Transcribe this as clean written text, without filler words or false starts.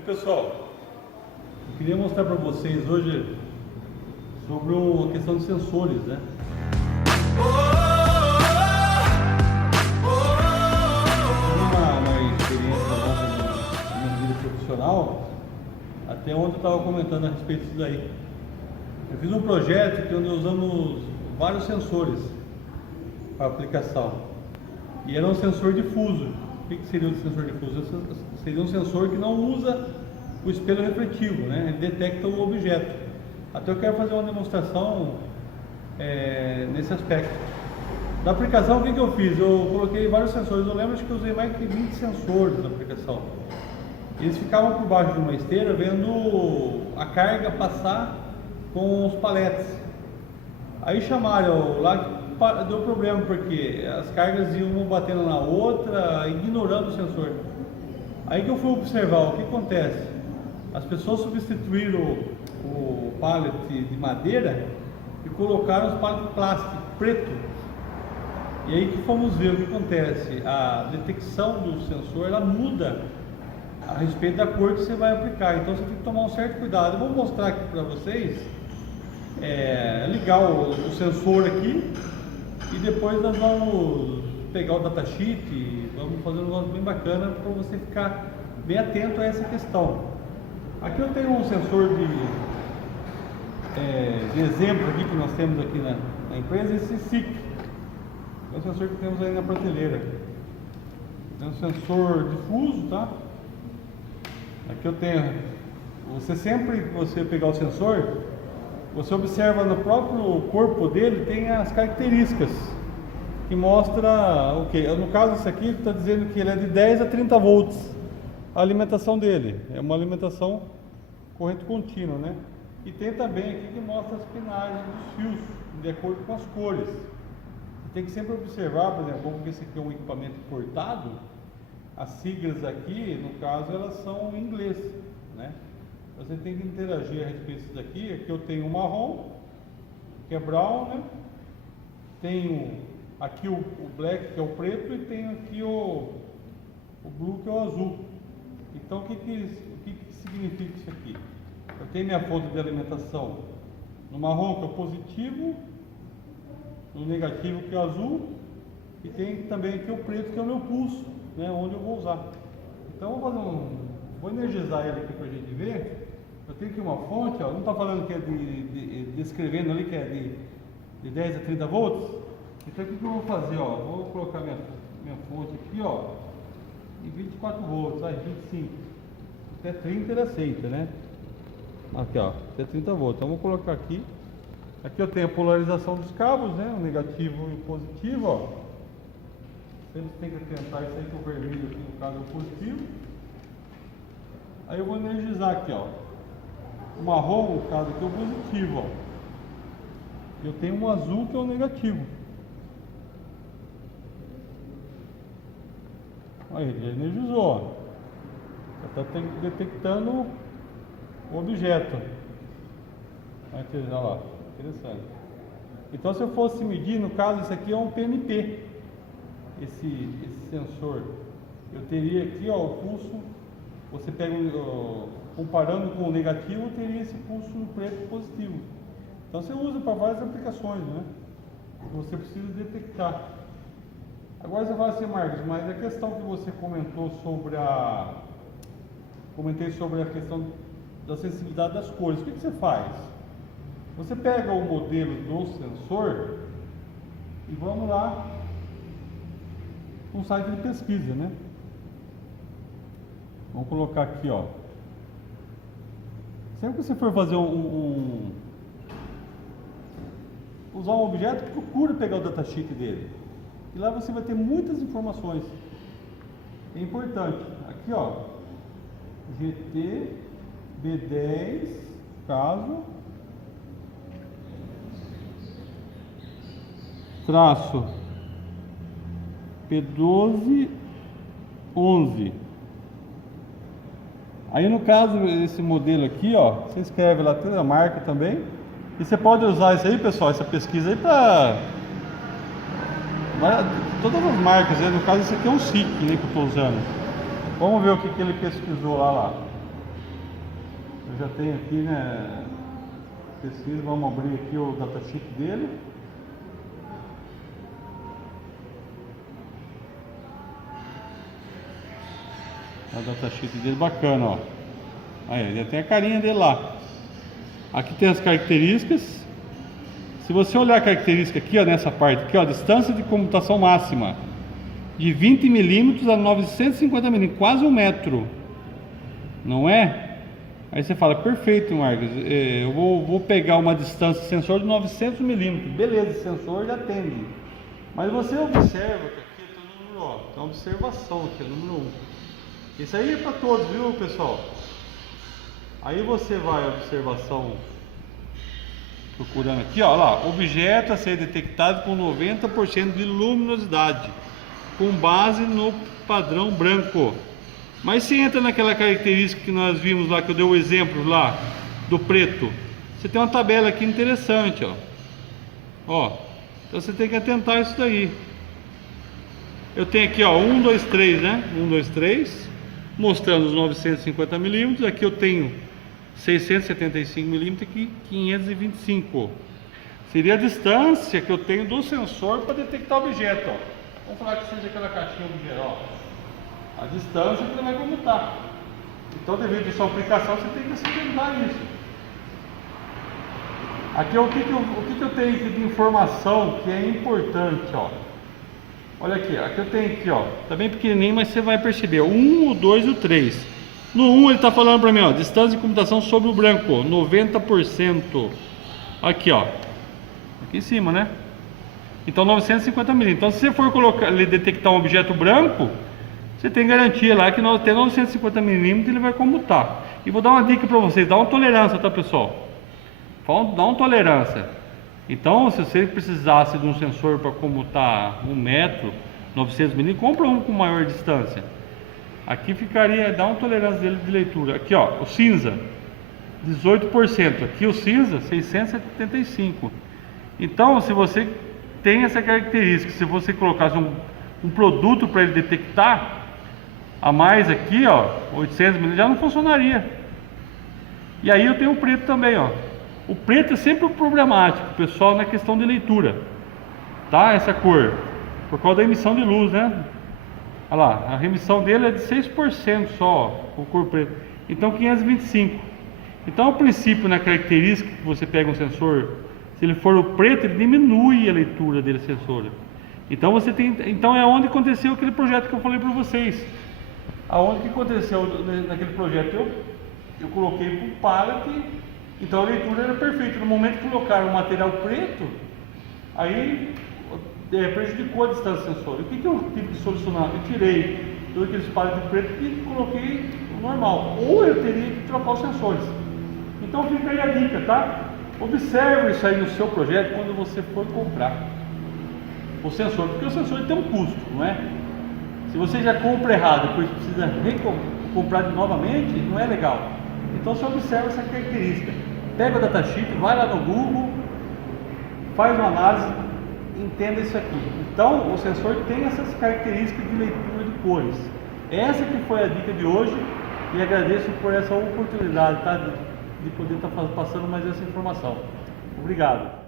Pessoal, eu queria mostrar para vocês hoje sobre a questão de sensores, né? Uma experiência na minha vida profissional, até onde eu estava comentando a respeito disso daí. Eu fiz um projeto onde usamos vários sensores para aplicação, e era um sensor difuso. O que seria o sensor difuso? Seria um sensor que não usa o espelho refletivo, né? Ele detecta o objeto. Até eu quero fazer uma demonstração nesse aspecto. Da aplicação, o que eu fiz? Eu coloquei vários sensores. Eu lembro que eu usei mais de 20 sensores na aplicação. Eles ficavam por baixo de uma esteira vendo a carga passar com os paletes. Aí chamaram lá, deu problema porque as cargas iam uma batendo na outra, ignorando o sensor. Aí que eu fui observar o que acontece. As pessoas substituíram o pallet de madeira e colocaram os pallets de plástico preto. E aí que fomos ver o que acontece. A detecção do sensor, ela muda a respeito da cor que você vai aplicar. Então você tem que tomar um certo cuidado. Eu vou mostrar aqui para vocês, ligar o sensor aqui, e depois nós vamos pegar o datasheet e vamos fazer um negócio bem bacana para você ficar bem atento a essa questão. Aqui eu tenho um sensor de exemplo aqui que nós temos aqui na empresa, esse SIC. É o sensor que temos aí na prateleira. É um sensor difuso, tá? Aqui eu tenho. Sempre que você pegar o sensor, você observa no próprio corpo dele, tem as características que mostra o que? No caso, esse aqui está dizendo que ele é de 10 a 30 volts. A alimentação dele é uma alimentação corrente contínua, né? E tem também aqui que mostra as pinagens dos fios, de acordo com as cores. Você tem que sempre observar, por exemplo, como esse aqui é um equipamento importado, as siglas aqui, no caso, elas são em inglês, né? Você tem que interagir a respeito disso daqui. Aqui eu tenho o marrom, que é brown, né? Tenho aqui o black, que é o preto, e tenho aqui o blue, que é o azul. Então o que significa isso aqui? Eu tenho minha fonte de alimentação no marrom, que é o positivo, no negativo, que é o azul, e tem também aqui o preto, que é o meu pulso, né, onde eu vou usar. Então vou energizar ele aqui para a gente ver. Eu tenho aqui uma fonte, ó, não está falando que é descrevendo ali que é de 10 a 30 volts. Então o que eu vou fazer? Ó, vou colocar minha fonte aqui, ó, e 24 volts, aí 25, até 30 ele aceita, né? Aqui, ó, até 30 volts. Então vou colocar aqui. Aqui eu tenho a polarização dos cabos, né? O negativo e o positivo, ó. Eles têm que atentar isso aí, que o vermelho aqui no caso é o positivo. Aí eu vou energizar aqui, ó. O marrom, no caso aqui, é o positivo, ó. Eu tenho um azul que é o negativo. Aí ele já energizou, ó. Já está detectando o objeto. Olha lá, interessante. Então, se eu fosse medir, no caso, esse aqui é um PNP. Esse sensor. Eu teria aqui, ó, o pulso. Você pega, comparando com o negativo, eu teria esse pulso no preto positivo. Então, você usa para várias aplicações, né? Você precisa detectar. Agora você fala assim, Marcos, mas a questão que você comentou sobre comentei sobre a questão da sensibilidade das cores. O que você faz? Você pega o modelo do sensor e vamos lá no site de pesquisa, né? Vamos colocar aqui, ó. Sempre que você for fazer usar um objeto, procure pegar o datasheet dele. E lá você vai ter muitas informações. É importante. Aqui, ó, GT B10, caso traço P12 11. Aí no caso esse modelo aqui, ó, você escreve lá toda a marca também. E você pode usar isso aí, pessoal, essa pesquisa aí para todas as marcas, né? No caso esse aqui é um SIC, né, que eu estou usando. Vamos ver o que ele pesquisou lá. Eu já tenho aqui, né, pesquisa, vamos abrir aqui o datasheet dele. O datasheet dele bacana, ó. Aí, já tem a carinha dele lá. Aqui tem as características. Se você olhar a característica aqui, ó, nessa parte aqui, ó, distância de comutação máxima de 20 milímetros a 950 milímetros, quase 1 metro, não é? Aí você fala, perfeito, Marcos, eu vou pegar uma distância sensor de 900 milímetros, beleza, esse sensor já atende. Mas você observa que aqui tem o número, ó, tem uma observação aqui, o número 1. Isso aí é para todos, viu, pessoal? Aí você vai, observação, procurando aqui, ó lá, objeto a ser detectado com 90% de luminosidade, com base no padrão branco. Mas se entra naquela característica que nós vimos lá, que eu dei o exemplo lá, do preto, você tem uma tabela aqui interessante, ó. Ó, então você tem que atentar isso daí. Eu tenho aqui, ó, 1, 2, 3, né? 1, 2, 3, mostrando os 950 milímetros. Aqui eu tenho 675 milímetros e 525. Seria a distância que eu tenho do sensor para detectar o objeto, ó. Vamos falar que seja aquela caixinha objeto, ó. A distância que ele vai comutar. Então, devido à sua aplicação, você tem que se atentar isso. Aqui o que eu tenho aqui de informação que é importante, ó. Olha aqui, aqui eu tenho aqui, ó. Tá bem pequenininho, mas você vai perceber. O 1, o 2 e o 3. No 1 ele está falando para mim, ó, distância de computação sobre o branco, 90%. Aqui, ó. Aqui em cima, né? Então 950 milímetros. Então se você for colocar, ele detectar um objeto branco, você tem garantia lá que até 950 milímetros ele vai comutar. E vou dar uma dica para vocês, dá uma tolerância, tá, pessoal? Dá uma tolerância. Então, se você precisasse de um sensor para comutar 1 metro, 900 milímetros, compra um com maior distância. Aqui ficaria, dá uma tolerância dele de leitura. Aqui, ó, o cinza, 18%. Aqui o cinza, 675. Então, se você tem essa característica, se você colocasse um produto para ele detectar a mais aqui, ó, 800 milímetros, já não funcionaria. E aí eu tenho o preto também, ó. O preto é sempre problemático, pessoal, na questão de leitura, tá? Essa cor, por causa da emissão de luz, né? Olha lá, a remissão dele é de 6% só, ó, o cor preto. Então 525. Então, o princípio, na característica que você pega um sensor, se ele for o preto, ele diminui a leitura dele, sensor. Então você tem, então é onde aconteceu aquele projeto que eu falei para vocês. Aonde que aconteceu naquele projeto? Eu coloquei para o pallet, então a leitura era perfeita. No momento que colocaram o material preto, aí prejudicou a distância sensor. O que eu tive que solucionar? Eu tirei todos aqueles pallets de preto e coloquei o normal. Ou eu teria que trocar os sensores. Então fica aí a dica, tá? Observe isso aí no seu projeto quando você for comprar o sensor, porque o sensor tem um custo, não é? Se você já compra errado, depois precisa comprar novamente, não é legal. Então você observa essa característica. Pega o datasheet, vai lá no Google, faz uma análise, entenda isso aqui. Então o sensor tem essas características de leitura de cores. Essa que foi a dica de hoje e agradeço por essa oportunidade, tá? De poder estar passando mais essa informação. Obrigado.